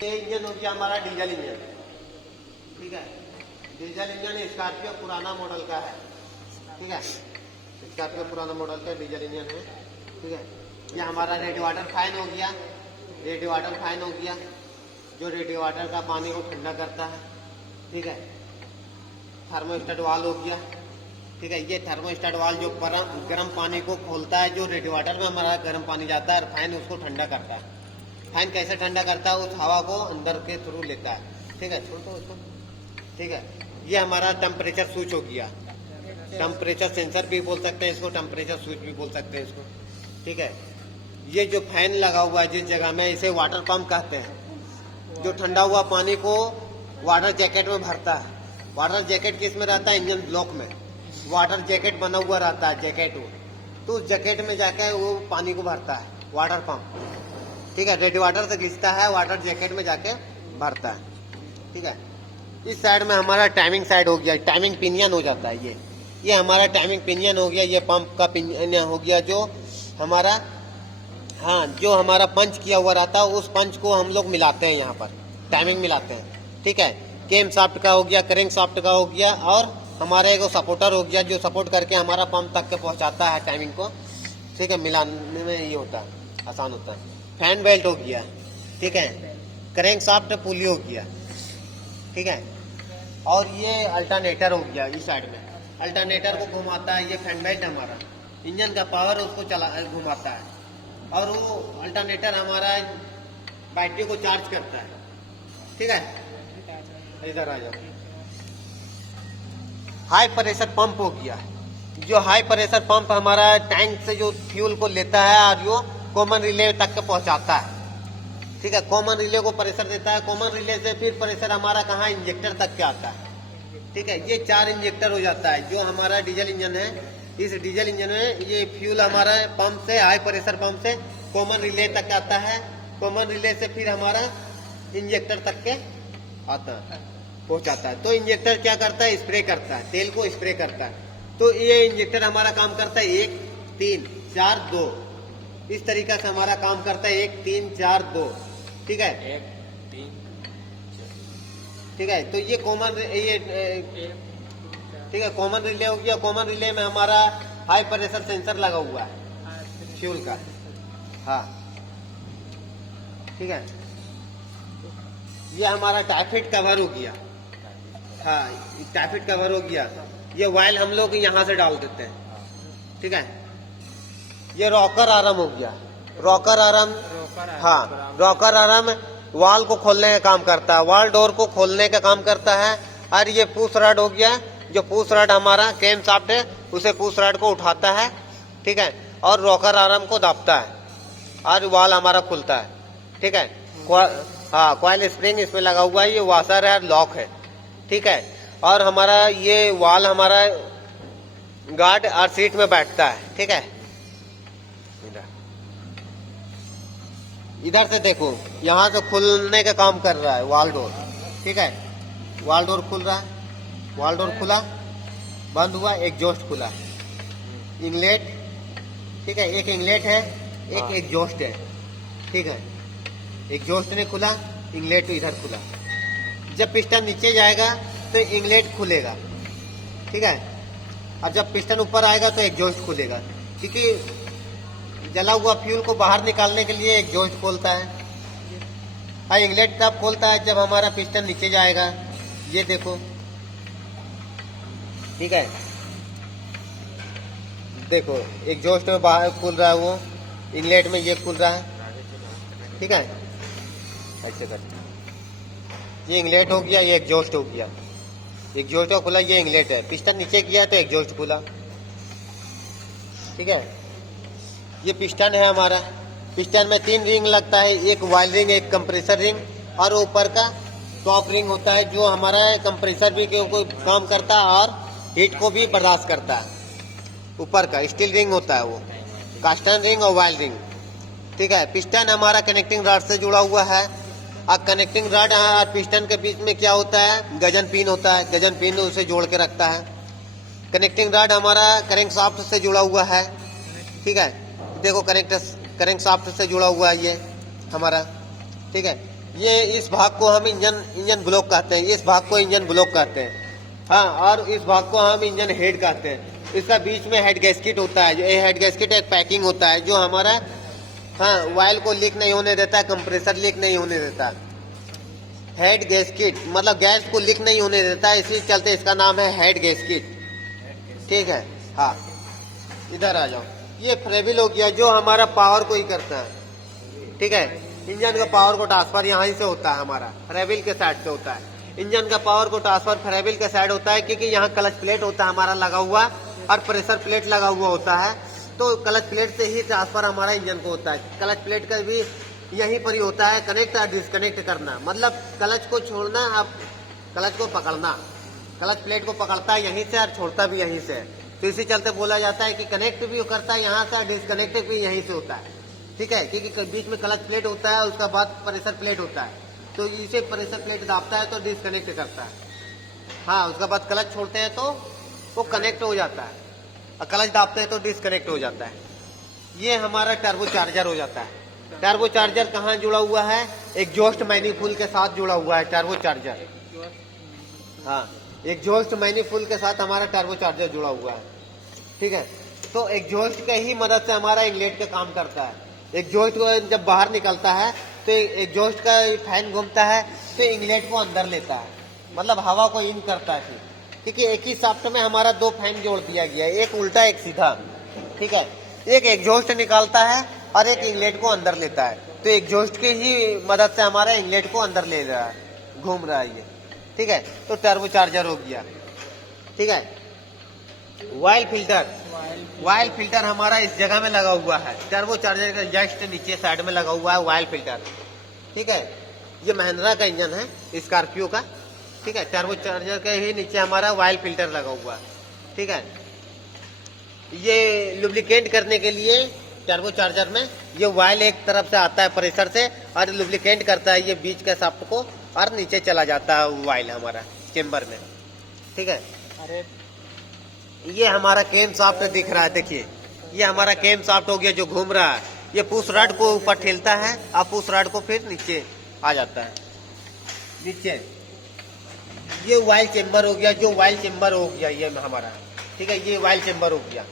ये इंजन हो गया हमारा डीजल इंजन। ठीक है, डीजल इंजन स्कॉर्पियो पुराना मॉडल का है। ठीक है, स्कॉर्पियो पुराना मॉडल का डीजल इंजन है। ठीक है, ये हमारा रेडी वाटर फैन हो गया। रेडी वाटर फैन हो गया जो रेडी वाटर का पानी को ठंडा करता है। ठीक है, थर्मोस्टेट वाल हो गया। ठीक है, ये थर्मोस्टेट वाल जो गर्म पानी को खोलता है, जो रेडी वाटर में हमारा गर्म पानी जाता है और फैन उसको ठंडा करता है। फैन कैसे ठंडा करता है, उस हवा को अंदर के थ्रू लेता है। ठीक है, छोड़ दो उसको। ठीक है, ये हमारा टेम्परेचर स्विच हो गया। टेम्परेचर सेंसर भी बोल सकते हैं इसको, टेम्परेचर स्विच भी बोल सकते हैं इसको। ठीक है, ये जो फैन लगा हुआ है जिस जगह में, इसे वाटर पंप कहते हैं। जो ठंडा हुआ पानी को वाटर जैकेट में भरता है। वाटर जैकेट किस में रहता है, इंजन ब्लॉक में वाटर जैकेट बना हुआ रहता है, जैकेट वो, तो उस जैकेट में जाकर वो पानी को भरता है वाटर पंप। ठीक है, रेडी वाटर से खींचता है, वाटर जैकेट में जाके भरता है। ठीक है, इस साइड में हमारा टाइमिंग साइड हो गया, टाइमिंग पिनियन हो जाता है। ये हमारा टाइमिंग पिनियन हो गया। ये पंप का पिनियन हो गया जो हमारा, हाँ, जो हमारा पंच किया हुआ रहता है, उस पंच को हम लोग मिलाते हैं यहाँ पर, टाइमिंग मिलाते हैं। ठीक है, केम शाफ्ट का हो गया, करेंग शाफ्ट का हो गया, और हमारे एक सपोर्टर हो गया जो सपोर्ट करके हमारा पंप तक के पहुँचाता है टाइमिंग को। ठीक है, मिलाने में ये होता है, आसान होता है। फैन बेल्ट हो गया। ठीक है, करेंग शाफ्ट पुली हो गया। ठीक है, और ये अल्टरनेटर हो गया। इस साइड में अल्टरनेटर को घुमाता है, ये फैन बेल्ट हमारा इंजन का पावर उसको चला घुमाता है, और वो अल्टरनेटर हमारा बैटरी को चार्ज करता है। ठीक है, इधर आ जाओ। हाई प्रेशर पंप हो गया। जो हाई प्रेशर पंप हमारा टैंक से जो फ्यूल को लेता है और जो कॉमन रिले तक के पहुंचाता है। ठीक है, कॉमन रिले को प्रेशर देता है, कॉमन रिले से फिर प्रेशर हमारा कहाँ, इंजेक्टर तक के आता है। ठीक है, ये 4 इंजेक्टर हो जाता है। जो हमारा डीजल इंजन है, इस डीजल इंजन में ये फ्यूल हमारा पंप से, हाई प्रेशर पंप से कॉमन रिले तक आता है। कॉमन रिले से फिर हमारा इंजेक्टर तक के आता है, पहुंचाता है। तो इंजेक्टर क्या करता है, स्प्रे करता है, तेल को स्प्रे करता है। तो ये इंजेक्टर हमारा काम करता है 1 3 4 2, इस तरीका से हमारा काम करता है 1 3 4 2। ठीक है, 1 3 ठीक है, तो ये कॉमन, ये ठीक है, कॉमन रिले हो गया। कॉमन रिले में हमारा हाई प्रेशर सेंसर लगा हुआ है फ्यूल का। हाँ, ठीक है, ये हमारा टाइफिट कवर हो गया। हाँ, टाइफिट कवर हो गया। ये वायल हम लोग यहाँ से डाल देते हैं। ठीक है, ये रॉकर आर्म हो गया। रॉकर आर्म, हाँ, रॉकर आर्म वाल को खोलने का काम करता है, वाल डोर को खोलने का काम करता है। और ये पुश रॉड हो गया। जो पुश रॉड हमारा केम शाफ्ट है, उसे पुश रॉड को उठाता है। ठीक है, और रॉकर आर्म को दाबता है और वाल हमारा खुलता है। ठीक है, हाँ, कॉइल स्प्रिंग इसमें लगा हुआ है। ये वाशर है, लॉक है। ठीक है, और हमारा ये वाल हमारा गार्ड और सीट में बैठता है। ठीक है, इधर से देखो, यहाँ से खुलने का काम कर रहा है वाल डोर। ठीक है, वाल डोर खुल रहा है, वाल डोर खुला, बंद हुआ, एग्जॉस्ट खुला, इनलेट। ठीक है, एक इनलेट है, एक एग्जॉस्ट है। ठीक है, एग्जॉस्ट ने खुला, इनलेट इधर खुला। जब पिस्टन नीचे जाएगा तो इनलेट खुलेगा। ठीक है, और जब पिस्टन ऊपर आएगा तो एग्जॉस्ट खुलेगा, क्योंकि जला हुआ फ्यूल को बाहर निकालने के लिए एग्जॉस्ट खोलता है। और इनलेट तब खोलता है जब हमारा पिस्टन नीचे जाएगा। ये देखो, ठीक है, देखो एग्जॉस्ट में बाहर खुल रहा है, वो इनलेट में ये खुल रहा है। ठीक है, ऐसे कर, ये इनलेट हो गया, ये एग्जॉस्ट हो गया। एग्जॉस्ट को खुला, ये इनलेट है। पिस्टन नीचे किया तो एग्जॉस्ट खुला। ठीक है, ये पिस्टन है हमारा। पिस्टन में 3 रिंग लगता है, एक वाइल रिंग, एक कंप्रेसर रिंग, और ऊपर का टॉप रिंग होता है जो हमारा कंप्रेसर भी के काम करता है और हीट को भी बर्दाश्त करता है। ऊपर का स्टील रिंग होता है, वो कास्टन रिंग और वाइल रिंग। ठीक है, पिस्टन हमारा कनेक्टिंग रॉड से जुड़ा हुआ है। अब कनेक्टिंग रॉड और पिस्टन के बीच में क्या होता है, गजन पिन होता है। गजन पिन उसे जोड़ के रखता है। कनेक्टिंग रॉड हमारा करेंट शाफ्ट से जुड़ा हुआ है। ठीक है, देखो करेंट शाफ्ट से जुड़ा हुआ है ये हमारा। ठीक है, ये इस भाग को हम इंजन ब्लॉक कहते हैं, इस भाग को इंजन ब्लॉक कहते हैं। हाँ, और इस भाग को हम इंजन हेड कहते हैं। इसका बीच में हेड गैस्केट होता है, जो ये हेड गैस्केट एक पैकिंग होता है जो हमारा हाँ ऑयल को लीक नहीं होने देता है, कंप्रेसर लीक नहीं होने देता। हेड गैस्केट मतलब गैस को लीक नहीं होने देता है, इसी चलते इसका नाम है हेड गैस्केट। ठीक है, हाँ इधर आ जाओ। ये फ्रेविल हो गया जो हमारा पावर को ही करता है। ठीक है, इंजन का पावर को ट्रांसफर यहाँ से होता है, हमारा फ्रेविल के साइड से होता है। इंजन का पावर को ट्रांसफर फ्रेविल के साइड होता है, क्योंकि यहाँ क्लच प्लेट होता है हमारा लगा हुआ और प्रेशर प्लेट लगा हुआ होता है। तो क्लच प्लेट से ही ट्रांसफर हमारा इंजन को होता है। क्लच प्लेट का भी यहीं पर ही होता है, कनेक्ट और डिस्कनेक्ट करना, मतलब क्लच को छोड़ना, आप क्लच को पकड़ना। क्लच प्लेट को पकड़ता है यहीं से और छोड़ता भी यहीं से। तो इसी चलते बोला जाता है कि कनेक्ट भी करता है यहाँ से और डिस्कनेक्ट भी यहीं से होता है। ठीक है, क्योंकि बीच में क्लच प्लेट होता है, उसका बाद प्रेशर प्लेट होता है। तो इसे प्रेशर प्लेट दाबता है तो डिस्कनेक्ट करता है। हाँ, उसके बाद क्लच छोड़ते हैं तो वो कनेक्ट हो जाता है, और क्लच दाबते हैं तो डिस्कनेक्ट हो जाता है। ये हमारा टर्बो चार्जर हो जाता है। टर्बो चार्जर कहाँ जुड़ा हुआ है? एग्जॉस्ट मैनिफोल्ड के साथ जुड़ा हुआ है टर्बो चार्जर। हाँ, एग्जॉस्ट मैनिफोल्ड के साथ हमारा टर्बो चार्जर जुड़ा हुआ है। ठीक है, तो एग्जॉस्ट के ही मदद से हमारा इनलेट का काम करता है। एग्जॉस्ट जब बाहर निकलता है तो एग्जॉस्ट का फैन घूमता है तो इनलेट को अंदर लेता है, मतलब हवा को इन करता है फिर। क्योंकि एक ही शाफ्ट में हमारा दो फैन जोड़ दिया गया है, एक उल्टा एक सीधा। ठीक है, एक एग्जॉस्ट निकालता है और एक इनलेट को अंदर लेता है। तो एग्जॉस्ट की ही मदद से हमारा इनलेट को अंदर ले रहा है, घूम रहा है ये। ठीक है, तो टर्बो चार्जर हो गया। ठीक है, ऑयल फिल्टर, ऑयल फिल्टर हमारा इस जगह में लगा हुआ है। टर्बो चार्जर का जस्ट नीचे साइड में लगा हुआ है ऑयल फिल्टर। ठीक है, ये महिंद्रा का इंजन है, स्कॉर्पियो का। ठीक है, टर्बो चार्जर के ही नीचे हमारा ऑयल फिल्टर लगा हुआ है। ठीक है, ये लुब्रिकेट करने के लिए टर्बो चार्जर में ये ऑयल एक तरफ से आता है प्रेशर से और लुब्रिकेट करता है ये बीच के शाफ्ट को, और नीचे चला जाता है ऑयल हमारा चेम्बर में। ठीक है, अरे ये हमारा केम शाफ्ट दिख रहा है, देखिए ये हमारा केम शाफ्ट हो गया जो घूम रहा है। ये पुश रॉड को ऊपर ठेलता है और पुश रॉड को फिर नीचे आ जाता है नीचे। ये ऑयल चेम्बर हो गया, जो ऑयल चेम्बर हो गया ये हमारा। ठीक है, ये ऑयल चेम्बर हो गया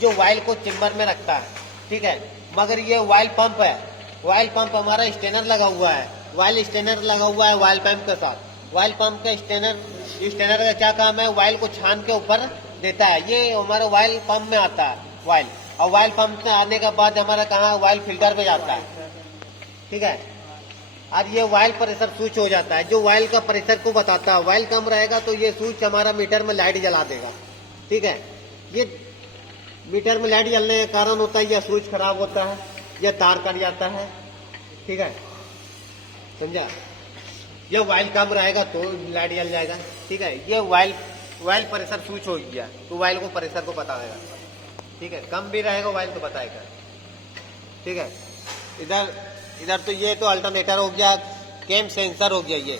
जो ऑयल को चेम्बर में रखता है। ठीक है, मगर ये ऑयल पंप है। ऑयल पंप हमारा स्टेनर लगा हुआ है, ऑयल स्टेनर लगा हुआ है ऑयल पंप के साथ। ऑयल पंप का स्टेनर का क्या काम है? ऑयल को छान के ऊपर देता है। ये हमारा ऑयल पंप में आता है ऑयल, और ऑयल पंप में आने के बाद हमारा कहाँ ऑयल फिल्टर पे जाता है। ठीक है, और ये ऑयल प्रेशर स्विच हो जाता है जो ऑयल का प्रेशर को बताता है। ऑयल कम रहेगा तो ये स्विच हमारा मीटर में लाइट जला देगा। ठीक है, ये मीटर में लाइट जलने का कारण होता है, यह स्विच खराब होता है, यह तार कट जाता है। ठीक है, समझा? यह ऑयल कम रहेगा तो लाइट जल जाएगा। ठीक है, ये ऑयल प्रेशर स्विच हो गया तो ऑयल को प्रेशर को बता देगा। ठीक है, कम भी रहेगा ऑयल तो बताएगा। ठीक है, इधर तो ये तो अल्टरनेटर हो गया, केम सेंसर हो गया। ये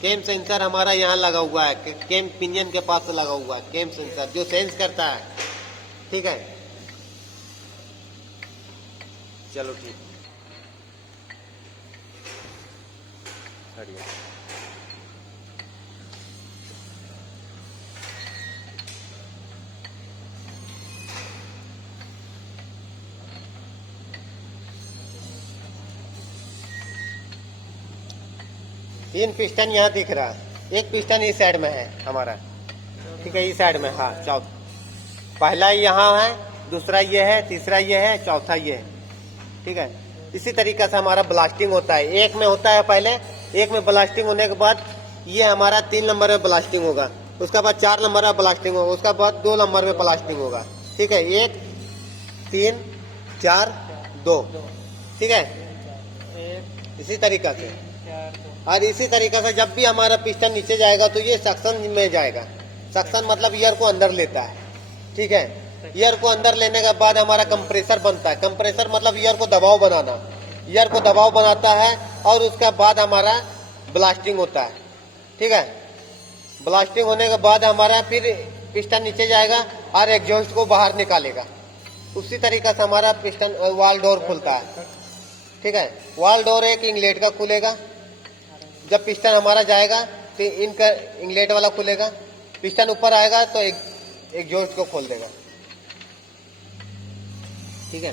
केम सेंसर हमारा यहाँ लगा हुआ है, केम पिनियन के पास लगा हुआ है केम सेंसर जो सेंस करता है। ठीक है, चलो ठीक, बढ़िया। तीन पिस्टन यहाँ दिख रहा है, एक पिस्टन इस साइड में है हमारा। ठीक है, इस साइड में, हाँ चौथा पहला यहाँ है, दूसरा ये है, तीसरा ये है, चौथा ये है। ठीक है, इसी तरीके से हमारा ब्लास्टिंग होता है। एक में होता है पहले, एक में ब्लास्टिंग होने के बाद ये हमारा 3 नंबर में ब्लास्टिंग होगा, उसके बाद 4 नंबर में ब्लास्टिंग होगा, उसके बाद 2 नंबर में ब्लास्टिंग होगा। ठीक है, 1 3 4 2। ठीक है, इसी तरीका से, और इसी तरीके से जब भी हमारा पिस्टन नीचे जाएगा तो ये सक्शन में जाएगा। सक्शन मतलब एयर को अंदर लेता है। ठीक है, एयर को अंदर लेने के बाद हमारा कंप्रेसर बनता है। कंप्रेसर मतलब एयर को दबाव बनाना, एयर को दबाव बनाता है और उसके बाद हमारा ब्लास्टिंग होता है। ठीक है, ब्लास्टिंग होने के बाद हमारा फिर पिस्टन नीचे जाएगा और एग्जॉस्ट को बाहर निकालेगा। उसी तरीके से हमारा पिस्टन वाल डोर खुलता है। ठीक है। वॉल डोर एक इंगलेट का खुलेगा, जब पिस्टन हमारा जाएगा तो इनका इंगलेट वाला खुलेगा, पिस्टन ऊपर आएगा तो एग्जॉस्ट को खोल देगा, ठीक है।